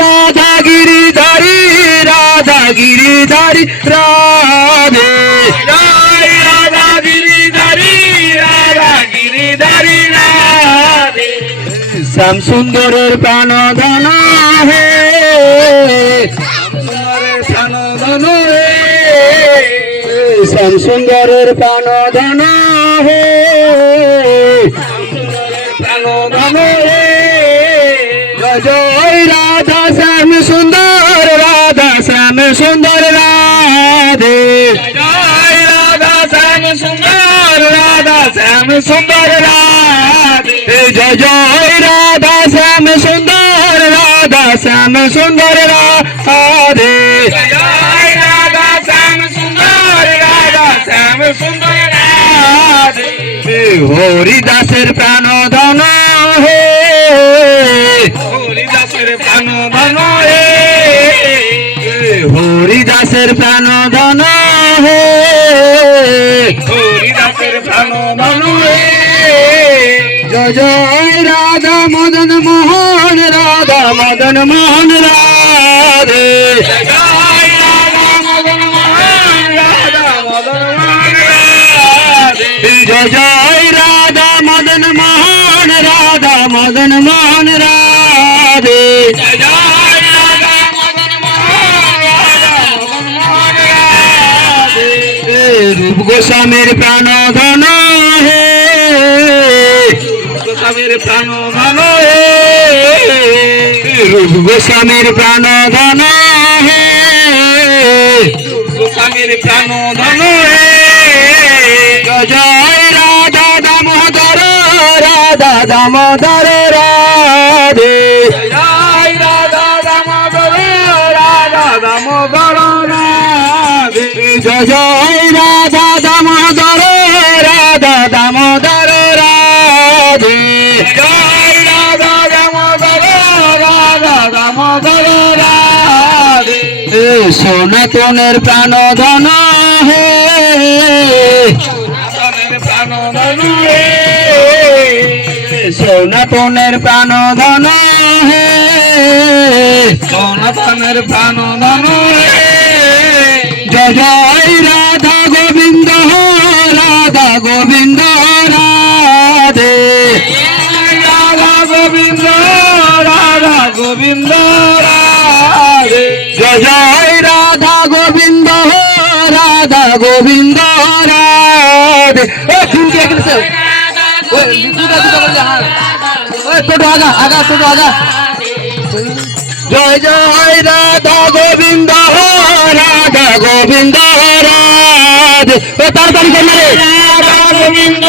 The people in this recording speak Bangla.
রাধা গিরিধারী রাধা গিরিধারী রাধে। রাধা গিরিধারী রাধা গিরিধারী রাধে। শ্যাম সুন্দরের প্রাণ ধন হে। সুন্দরের প্রাণধন হে। শ্যাম সুন্দরের প্রাণ ধন জয় রাধা শ্যাম সুন্দর, রাধা শ্যাম সুন্দর, রাধে। রাধা শ্যাম সুন্দর, রাধা শ্যাম সুন্দর, রাধে। জয় রাধা শ্যাম সুন্দর, রাধা শ্যাম সুন্দর, রাধে। জয় রাধা শ্যাম সুন্দর, রাধা শ্যাম সুন্দর, রাধে। হরিদাসের প্রাণ হরিদাসের প্রাণ ধন হে। জয় রাধা মদন মোহন, রাধা মদন মোহন, রাধে। জয় রাধা মদন মোহন, রাধা মদন মোহন, রাধে। রূপ গোস্বামীর প্রাণ ধন হে। গোস্বামীর প্রাণধন হে। রূপ গোস্বামীর প্রাণ ধন হে। গোস্বামীর প্রাণধন হে। জয় জয় রাধা দামোদর রাধা দামোদর রাধে। জয় জয় রাধা দামোদর রাধা দামোদর রাধে। জয় রাধা দামোদর রাধা দামোদর রাধে। এ সনাতনের প্রাণ ধন হে। সনাতনের প্রাণধন হে। সনাতনের প্রাণ ধন হে। সনাতনের প্রাণধন হে। জয় রাধা গোবিন্দ রাধা গোবিন্দ, রাধে। রাধা গোবিন্দ রাধা গোবিন্দ, রাধে। জয় রাধা গোবিন্দ রাধা গোবিন্দ, রাধে। ওই হ্যাঁ। টোটো আগা আগা টোটো আগা। জয় জয় রাধা গোবিন্দ রাধা গোবিন্দ রাধে। তাড়াতাড়ি রাধা গোবিন্দ